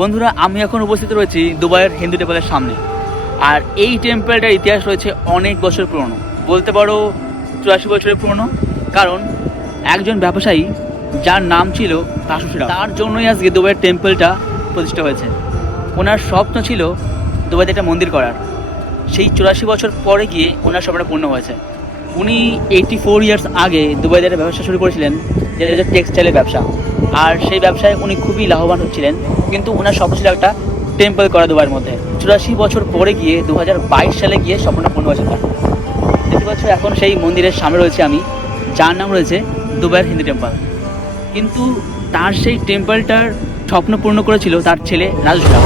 বন্ধুরা, আমি এখন উপস্থিত রয়েছি দুবাইয়ের হিন্দু টেম্পলের সামনে। আর এই টেম্পলটার ইতিহাস রয়েছে অনেক বছর পুরনো, বলতে পারো 84 বছরের পুরনো। কারণ একজন ব্যবসায়ী যার নাম ছিল কাশুসিরা, তার জন্যই আজকে দুবাইয়ের টেম্পলটা প্রতিষ্ঠা হয়েছে। ওনার স্বপ্ন ছিল দুবাইতে একটা মন্দির করার। সেই 84 বছর পরে গিয়ে ওনার স্বপ্নটা পূর্ণ হয়েছে। উনি 84 ইয়ার্স আগে দুবাইতে একটা ব্যবসা শুরু করেছিলেন, যেটা হচ্ছে টেক্সটাইলের ব্যবসা। আর সেই ব্যবসায় উনি খুবই লাভবান হচ্ছিলেন, কিন্তু ওনার স্বপ্ন ছিল একটা টেম্পল করা দুবাইয়ের মধ্যে। 84 বছর পরে গিয়ে 2022 সালে গিয়ে স্বপ্নটা পূর্ণ হয়েছে তার। দেখতে পাচ্ছ এখন সেই মন্দিরের সামনে রয়েছে আমি, যার নাম রয়েছে দুবাইয়ের হিন্দু টেম্পল। কিন্তু তার সেই টেম্পলটার স্বপ্ন পূর্ণ করেছিল তার ছেলে রাজু সিরাম।